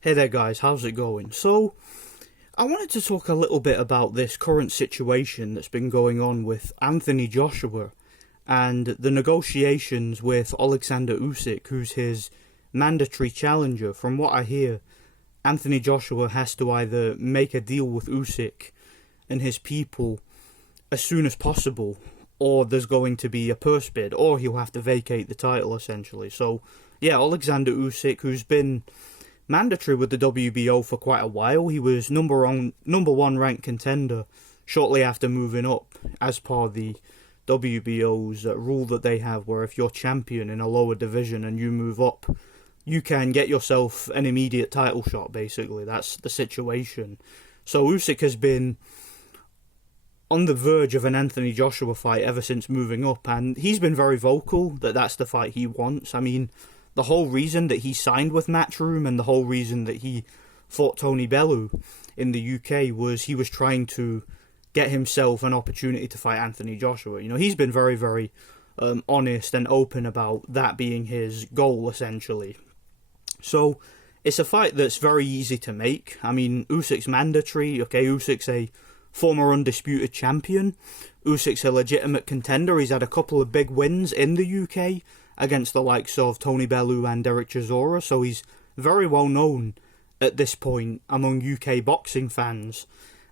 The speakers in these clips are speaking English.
Hey there guys, how's it going? So, I wanted to talk a little bit about this current situation that's been going on with Anthony Joshua and the negotiations with Oleksandr Usyk, who's his mandatory challenger. From what I hear, Anthony Joshua has to either make a deal with Usyk and his people as soon as possible, or there's going to be a purse bid, or he'll have to vacate the title essentially. So, yeah, Oleksandr Usyk, who's been mandatory with the WBO for quite a while. He was number one ranked contender shortly after moving up, as per the WBO's rule that they have, where if you're champion in a lower division and you move up, you can get yourself an immediate title shot, basically. That's the situation. So Usyk has been on the verge of an Anthony Joshua fight ever since moving up, and he's been very vocal that that's the fight he wants. I mean, the whole reason that he signed with Matchroom and the whole reason that he fought Tony Bellew in the UK was he was trying to get himself an opportunity to fight Anthony Joshua. You know, he's been very, very honest and open about that being his goal, essentially. So, it's a fight that's very easy to make. I mean, Usyk's mandatory. Okay, Usyk's a former Undisputed champion. Usyk's a legitimate contender. He's had a couple of big wins in the UK against the likes of Tony Bellew and Derek Chisora, so he's very well known at this point among UK boxing fans.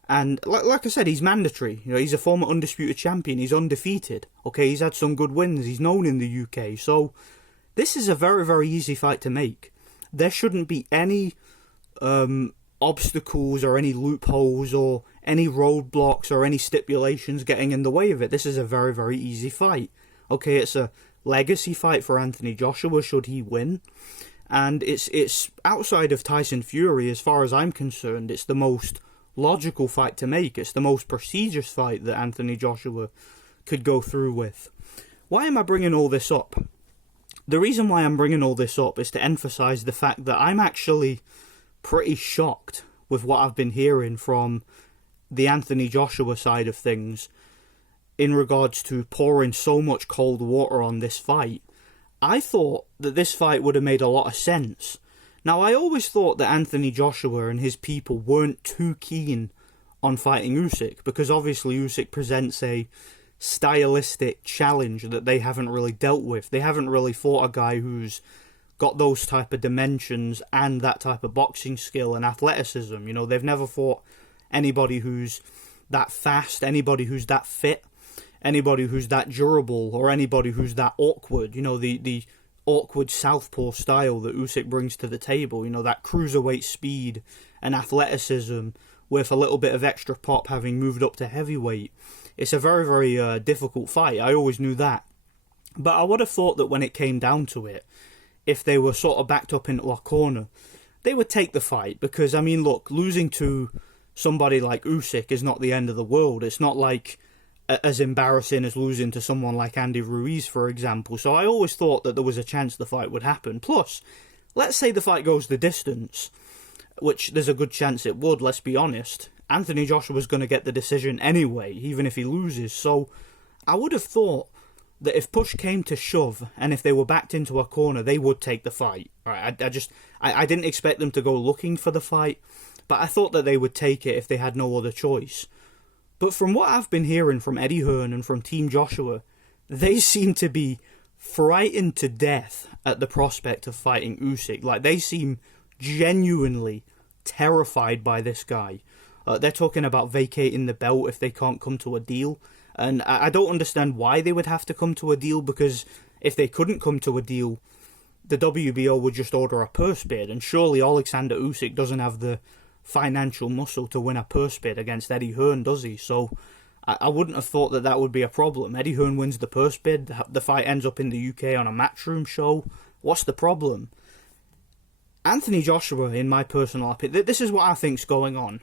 And like I said, he's mandatory. You know, he's a former Undisputed champion. He's undefeated. Okay, he's had some good wins. He's known in the UK. So this is a very, very easy fight to make. There shouldn't be any obstacles or any loopholes or any roadblocks or any stipulations getting in the way of it. This is a very, very easy fight. Okay, it's a legacy fight for Anthony Joshua should he win, and it's outside of Tyson Fury, as far as I'm concerned. It's the most logical fight to make. It's the most prestigious fight that Anthony Joshua could go through with. Why am I bringing all this up? The reason why I'm bringing all this up is to emphasize the fact that I'm actually pretty shocked with what I've been hearing from the Anthony Joshua side of things in regards to pouring so much cold water on this fight. I thought that this fight would have made a lot of sense. Now, I always thought that Anthony Joshua and his people weren't too keen on fighting Usyk, because obviously Usyk presents a stylistic challenge that they haven't really dealt with. They haven't really fought a guy who's got those type of dimensions and that type of boxing skill and athleticism. You know, they've never fought anybody who's that fast, anybody who's that fit, anybody who's that durable, or anybody who's that awkward. You know, the awkward southpaw style that Usyk brings to the table. You know, that cruiserweight speed and athleticism with a little bit of extra pop having moved up to heavyweight. It's a very, very difficult fight. I always knew that. But I would have thought that when it came down to it, if they were sort of backed up into a corner, they would take the fight. Because, I mean, look, losing to somebody like Usyk is not the end of the world. It's not like as embarrassing as losing to someone like Andy Ruiz, for example. So I always thought that there was a chance the fight would happen. Plus, let's say the fight goes the distance, which there's a good chance it would, let's be honest. Anthony Joshua's going to get the decision anyway, even if he loses. So I would have thought that if push came to shove, and if they were backed into a corner, they would take the fight. Right? I didn't expect them to go looking for the fight, but I thought that they would take it if they had no other choice. But from what I've been hearing from Eddie Hearn and from Team Joshua, they seem to be frightened to death at the prospect of fighting Usyk. Like, they seem genuinely terrified by this guy. They're talking about vacating the belt if they can't come to a deal. And I don't understand why they would have to come to a deal, because if they couldn't come to a deal, the WBO would just order a purse bid. And surely Oleksandr Usyk doesn't have the financial muscle to win a purse bid against Eddie Hearn, does he? So I wouldn't have thought that that would be a problem. Eddie Hearn wins the purse bid, the fight ends up in the UK on a Matchroom show. What's the problem? Anthony Joshua, in my personal opinion, this is what I think's going on.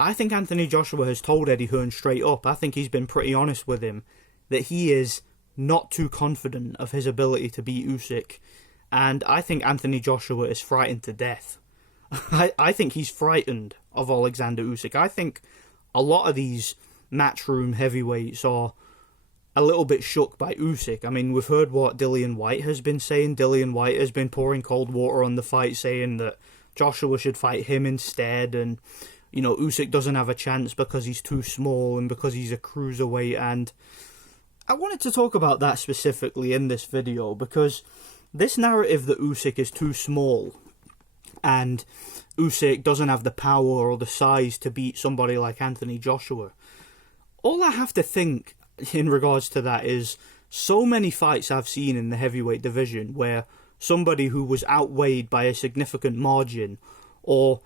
I think Anthony Joshua has told Eddie Hearn straight up, I think he's been pretty honest with him, that he is not too confident of his ability to beat Usyk. And I think Anthony Joshua is frightened to death. I think he's frightened of Oleksandr Usyk. I think a lot of these Matchroom heavyweights are a little bit shook by Usyk. I mean, we've heard what Dillian Whyte has been saying. Dillian Whyte has been pouring cold water on the fight, saying that Joshua should fight him instead, and Usyk doesn't have a chance because he's too small and because he's a cruiserweight. And I wanted to talk about that specifically in this video, because this narrative that Usyk is too small and Usyk doesn't have the power or the size to beat somebody like Anthony Joshua, all I have to think in regards to that is so many fights I've seen in the heavyweight division where somebody who was outweighed by a significant margin or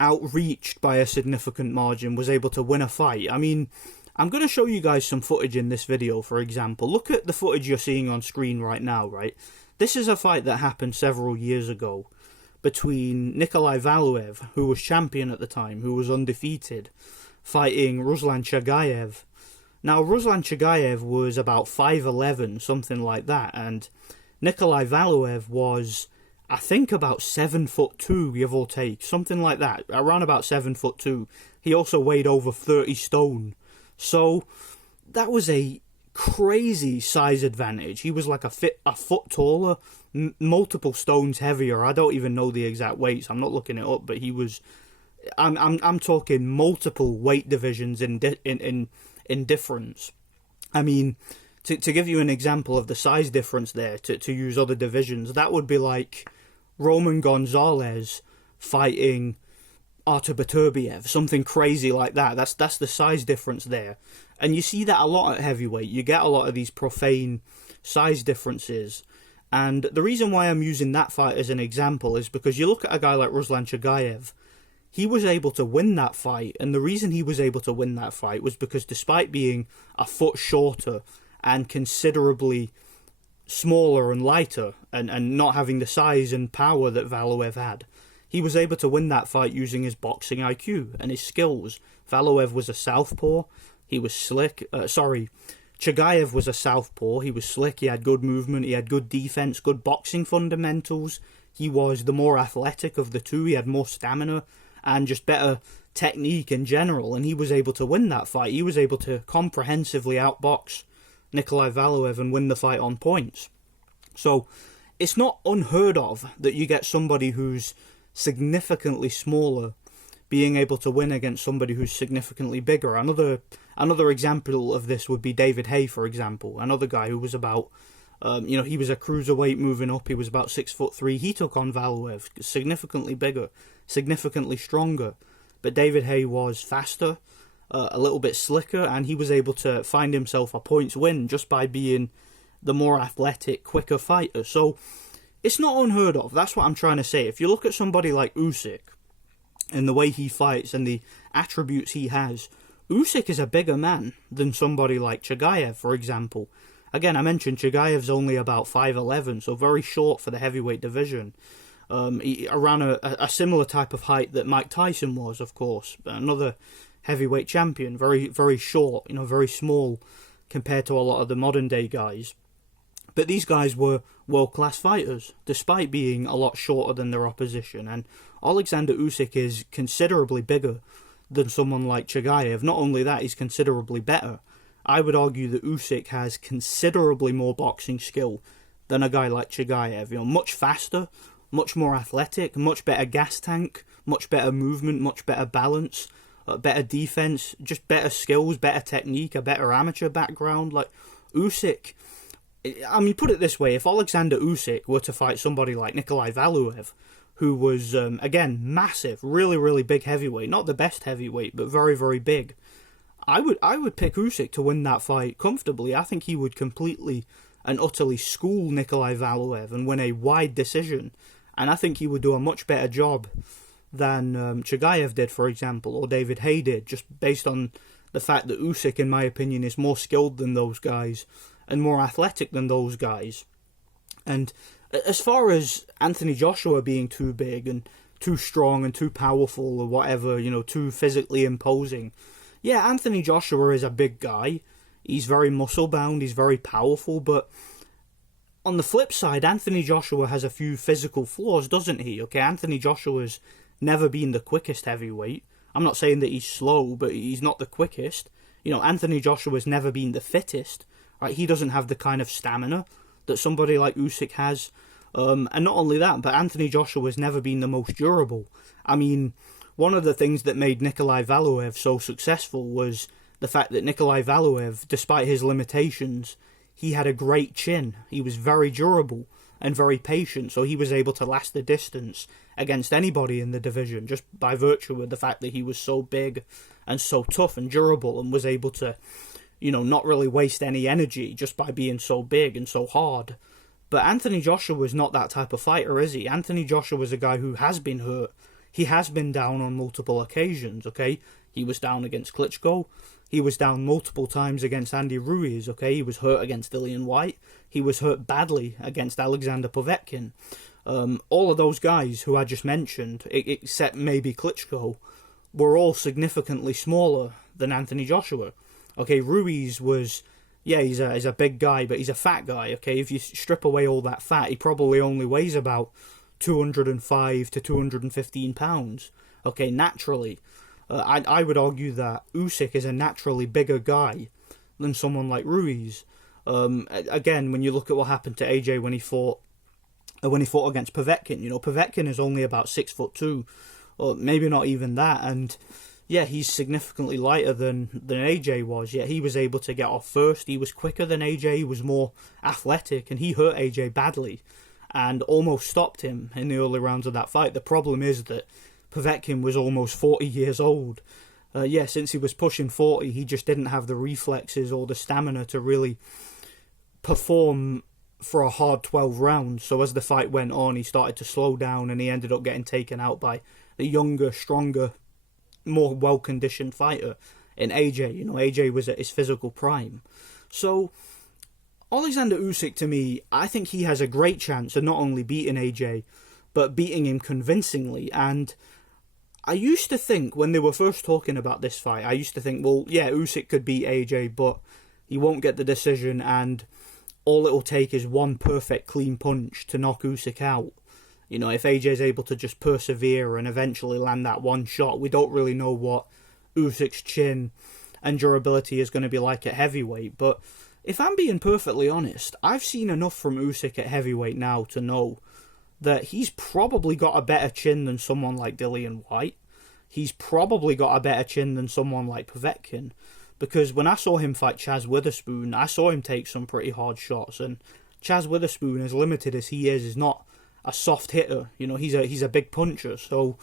outreached by a significant margin was able to win a fight. I mean, I'm going to show you guys some footage in this video, for example. Look at the footage you're seeing on screen right now, right? This is a fight that happened several years ago between Nikolai Valuev, who was champion at the time, who was undefeated, fighting Ruslan Chagayev. Now, Ruslan Chagayev was about 5'11", something like that, and Nikolai Valuev was, I think, about 7'2", give or take, something like that, around about 7'2". He also weighed over 30 stone. So that was a crazy size advantage. He was like a foot taller, multiple stones heavier. I don't even know the exact weights. I'm not looking it up, but he was. I'm talking multiple weight divisions in difference. I mean, to give you an example of the size difference there, to use other divisions, that would be like Roman Gonzalez fighting Artur Beterbiev, something crazy like that. That's the size difference there. And you see that a lot at heavyweight. You get a lot of these profane size differences. And the reason why I'm using that fight as an example is because you look at a guy like Ruslan Chagayev, he was able to win that fight, and the reason he was able to win that fight was because despite being a foot shorter and considerably smaller and lighter, and not having the size and power that Valuev had, he was able to win that fight using his boxing IQ and his skills. Valuev was a southpaw, he was slick, Chagayev was a southpaw, he was slick, he had good movement, he had good defense, good boxing fundamentals, he was the more athletic of the two, he had more stamina, and just better technique in general, and he was able to win that fight. He was able to comprehensively outbox Nikolai Valuev and win the fight on points. So it's not unheard of that you get somebody who's significantly smaller being able to win against somebody who's significantly bigger. Another example of this would be David Haye, for example, another guy who was about, he was a cruiserweight moving up, he was about 6'3". He took on Valuev, significantly bigger, significantly stronger, but David Haye was faster, a little bit slicker, and he was able to find himself a points win just by being the more athletic, quicker fighter. So it's not unheard of. That's what I'm trying to say. If you look at somebody like Usyk and the way he fights and the attributes he has, Usyk is a bigger man than somebody like Chagayev, for example. Again, I mentioned Chagayev's only about 5'11", so very short for the heavyweight division. He ran a similar type of height that Mike Tyson was, of course. Another heavyweight champion, very, very short, very small compared to a lot of the modern day guys. But these guys were world-class fighters, despite being a lot shorter than their opposition. And Oleksandr Usyk is considerably bigger than someone like Chagayev. Not only that, he's considerably better. I would argue that Usyk has considerably more boxing skill than a guy like Chagayev. Much faster, much more athletic, much better gas tank, much better movement, much better balance, better defense, just better skills, better technique, a better amateur background. Like Usyk, I mean, put it this way, if Oleksandr Usyk were to fight somebody like Nikolai Valuev, who was, again, massive, really, really big heavyweight, not the best heavyweight, but very, very big, I would pick Usyk to win that fight comfortably. I think he would completely and utterly school Nikolai Valuev and win a wide decision. And I think he would do a much better job than Chagayev did, for example, or David Haye did, just based on the fact that Usyk, in my opinion, is more skilled than those guys and more athletic than those guys. And as far as Anthony Joshua being too big and too strong and too powerful or whatever, too physically imposing, yeah, Anthony Joshua is a big guy. He's very muscle-bound, he's very powerful, but on the flip side, Anthony Joshua has a few physical flaws, doesn't he? Okay, Anthony Joshua's never been the quickest heavyweight. I'm not saying that he's slow, but he's not the quickest. Anthony Joshua's never been the fittest. Right? He doesn't have the kind of stamina that somebody like Usyk has. And not only that, but Anthony Joshua's never been the most durable. I mean, one of the things that made Nikolai Valuev so successful was the fact that Nikolai Valuev, despite his limitations, he had a great chin. He was very durable and very patient, so he was able to last the distance against anybody in the division just by virtue of the fact that he was so big and so tough and durable and was able to, not really waste any energy just by being so big and so hard. But Anthony Joshua is not that type of fighter, is he? Anthony Joshua is a guy who has been hurt. He has been down on multiple occasions, okay? He was down against Klitschko. He was down multiple times against Andy Ruiz, okay? He was hurt against Dillian Whyte. He was hurt badly against Alexander Povetkin. All of those guys who I just mentioned, except maybe Klitschko, were all significantly smaller than Anthony Joshua. Okay, Ruiz was, he's a big guy, but he's a fat guy, okay? If you strip away all that fat, he probably only weighs about 205 to 215 pounds, okay, naturally. I would argue that Usyk is a naturally bigger guy than someone like Ruiz. Again, when you look at what happened to AJ when he fought against Povetkin, Povetkin is only about 6'2", or maybe not even that, and he's significantly lighter than AJ was, yet he was able to get off first. He was quicker than AJ, he was more athletic, and he hurt AJ badly and almost stopped him in the early rounds of that fight. The problem is that Povetkin was almost 40 years old. Since he was pushing 40, he just didn't have the reflexes or the stamina to really perform for a hard 12 rounds. So as the fight went on, he started to slow down and he ended up getting taken out by the younger, stronger, more well-conditioned fighter in AJ. AJ was at his physical prime. So Oleksandr Usyk, to me, I think he has a great chance of not only beating AJ, but beating him convincingly. And I used to think, when they were first talking about this fight, Usyk could beat AJ, but he won't get the decision, and all it'll take is one perfect clean punch to knock Usyk out. If AJ's able to just persevere and eventually land that one shot, we don't really know what Usyk's chin and durability is going to be like at heavyweight. But if I'm being perfectly honest, I've seen enough from Usyk at heavyweight now to know that he's probably got a better chin than someone like Dillian Whyte. He's probably got a better chin than someone like Povetkin. Because when I saw him fight Chaz Witherspoon, I saw him take some pretty hard shots. And Chaz Witherspoon, as limited as he is not a soft hitter. He's a big puncher. So,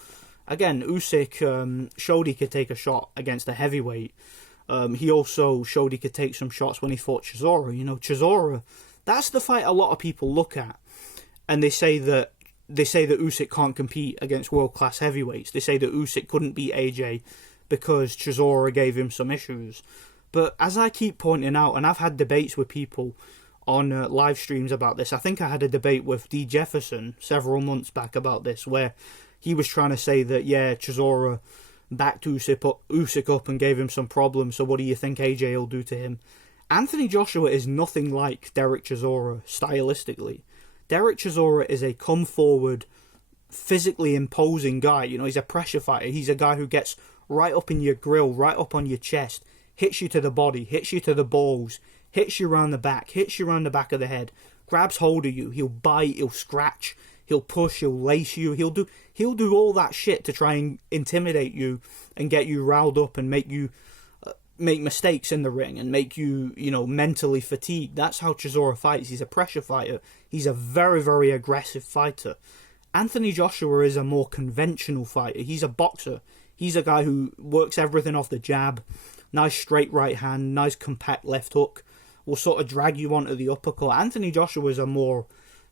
again, Usyk showed he could take a shot against a heavyweight. He also showed he could take some shots when he fought Chisora. Chisora, that's the fight a lot of people look at. And they say that Usyk can't compete against world-class heavyweights. They say that Usyk couldn't beat AJ because Chisora gave him some issues. But as I keep pointing out, and I've had debates with people on live streams about this, I think I had a debate with D. Jefferson several months back about this, where he was trying to say that, Chisora backed Usyk up and gave him some problems, so what do you think AJ will do to him? Anthony Joshua is nothing like Derek Chisora stylistically. Derek Chisora is a come-forward, physically imposing guy. He's a pressure fighter. He's a guy who gets right up in your grill, right up on your chest, hits you to the body, hits you to the balls, hits you around the back, hits you around the back of the head, grabs hold of you, he'll bite, he'll scratch, he'll push, he'll lace you, he'll do all that shit to try and intimidate you and get you riled up and make you make mistakes in the ring and make you, mentally fatigued. That's how Chisora fights. He's a pressure fighter. He's a very, very aggressive fighter. Anthony Joshua is a more conventional fighter. He's a boxer. He's a guy who works everything off the jab. Nice straight right hand, nice compact left hook. Will sort of drag you onto the uppercut. Anthony Joshua is a more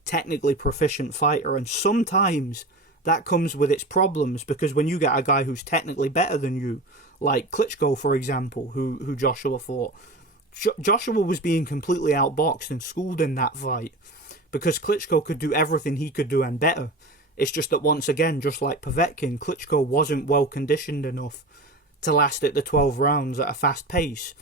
technically proficient fighter, and sometimes that comes with its problems, because when you get a guy who's technically better than you, like Klitschko, for example, who Joshua fought, Joshua was being completely outboxed and schooled in that fight, because Klitschko could do everything he could do and better. It's just that, once again, just like Povetkin, Klitschko wasn't well conditioned enough to last at the 12 rounds at a fast pace,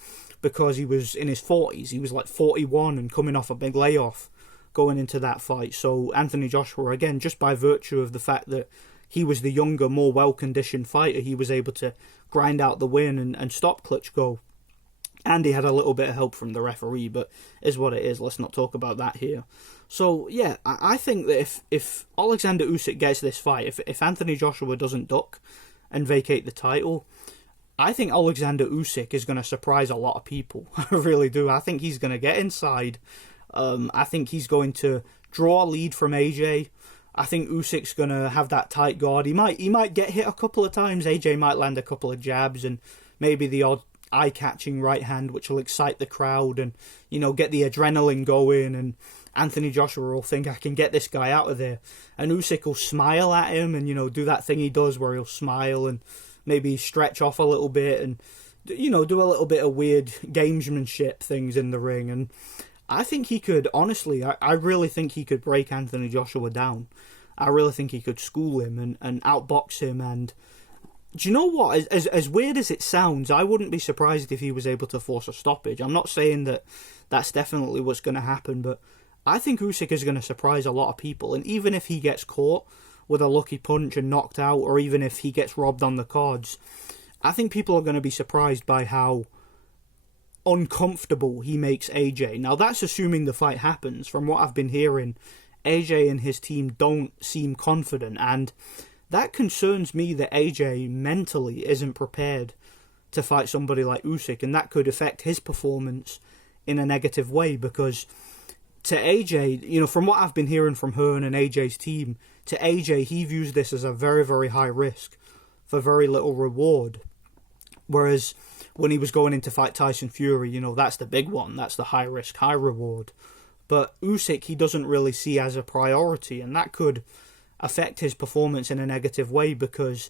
because he was in his 40s. He was like 41 and coming off a big layoff going into that fight. So Anthony Joshua, again, just by virtue of the fact that he was the younger, more well-conditioned fighter, he was able to grind out the win and stop Klitschko. And he had a little bit of help from the referee, but is what it is. Let's not talk about that here. So, yeah, I think that if Oleksandr Usyk gets this fight, if Anthony Joshua doesn't duck and vacate the title, I think Oleksandr Usyk is going to surprise a lot of people. I really do. I think he's going to get inside. I think he's going to draw a lead from AJ. I think Usyk's going to have that tight guard. He might get hit a couple of times. AJ might land a couple of jabs and maybe the odd eye-catching right hand, which will excite the crowd and, get the adrenaline going. And Anthony Joshua will think, I can get this guy out of there. And Usyk will smile at him and, do that thing he does where he'll smile and maybe stretch off a little bit and, do a little bit of weird gamesmanship things in the ring. And I think he could, honestly, I really think he could break Anthony Joshua down. I really think he could school him and outbox him. And do you know what? As weird as it sounds, I wouldn't be surprised if he was able to force a stoppage. I'm not saying that that's definitely what's going to happen, but I think Usyk is going to surprise a lot of people. And even if he gets caught with a lucky punch and knocked out, or even if he gets robbed on the cards, I think people are going to be surprised by how uncomfortable he makes AJ. Now, that's assuming the fight happens. From what I've been hearing, AJ and his team don't seem confident, and that concerns me that AJ mentally isn't prepared to fight somebody like Usyk, and that could affect his performance in a negative way, because to AJ, from what I've been hearing from Hearn and AJ's team, to AJ, he views this as a very, very high risk for very little reward. Whereas when he was going in to fight Tyson Fury, that's the big one. That's the high risk, high reward. But Usyk, he doesn't really see as a priority, and that could affect his performance in a negative way because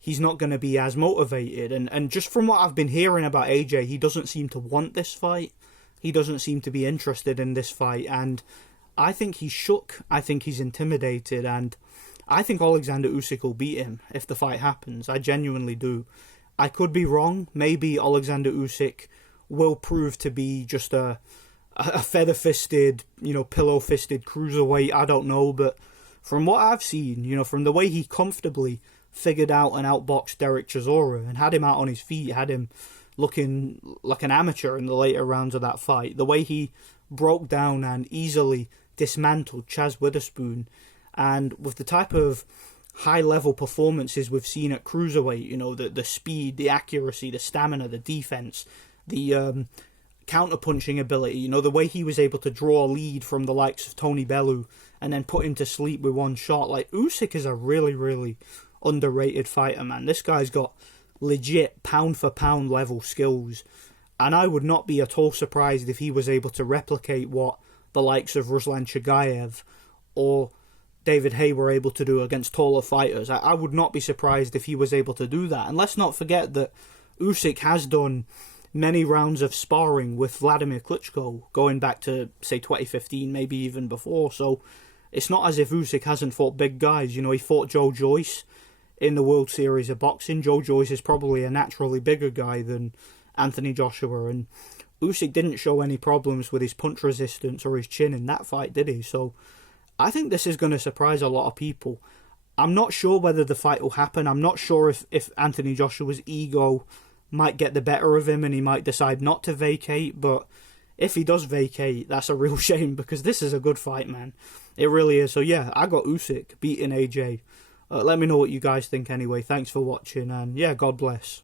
he's not going to be as motivated. And just from what I've been hearing about AJ, he doesn't seem to want this fight. He doesn't seem to be interested in this fight, and I think he's shook. I think he's intimidated, and I think Oleksandr Usyk will beat him if the fight happens. I genuinely do. I could be wrong. Maybe Oleksandr Usyk will prove to be just a feather-fisted, pillow-fisted cruiserweight. I don't know, but from what I've seen, from the way he comfortably figured out and outboxed Derek Chisora and had him out on his feet, had him looking like an amateur in the later rounds of that fight, the way he broke down and easily dismantled Chaz Witherspoon, and with the type of high-level performances we've seen at cruiserweight, the speed, the accuracy, the stamina, the defense, the counter-punching ability, the way he was able to draw a lead from the likes of Tony Bellew and then put him to sleep with one shot. Like, Usyk is a really, really underrated fighter, man. This guy's got legit pound-for-pound level skills, and I would not be at all surprised if he was able to replicate what the likes of Ruslan Chagayev or David Haye were able to do against taller fighters. I would not be surprised if he was able to do that. And let's not forget that Usyk has done many rounds of sparring with Vladimir Klitschko, going back to, say, 2015, maybe even before. So it's not as if Usyk hasn't fought big guys. He fought Joe Joyce in the World Series of Boxing. Joe Joyce is probably a naturally bigger guy than Anthony Joshua, and Usyk didn't show any problems with his punch resistance or his chin in that fight, did he? So I think this is going to surprise a lot of people. I'm not sure whether the fight will happen. I'm not sure if Anthony Joshua's ego might get the better of him and he might decide not to vacate, but if he does vacate, that's a real shame because this is a good fight, man. It really is. So yeah, I got Usyk beating AJ. Let me know what you guys think anyway. Thanks for watching, and yeah, God bless.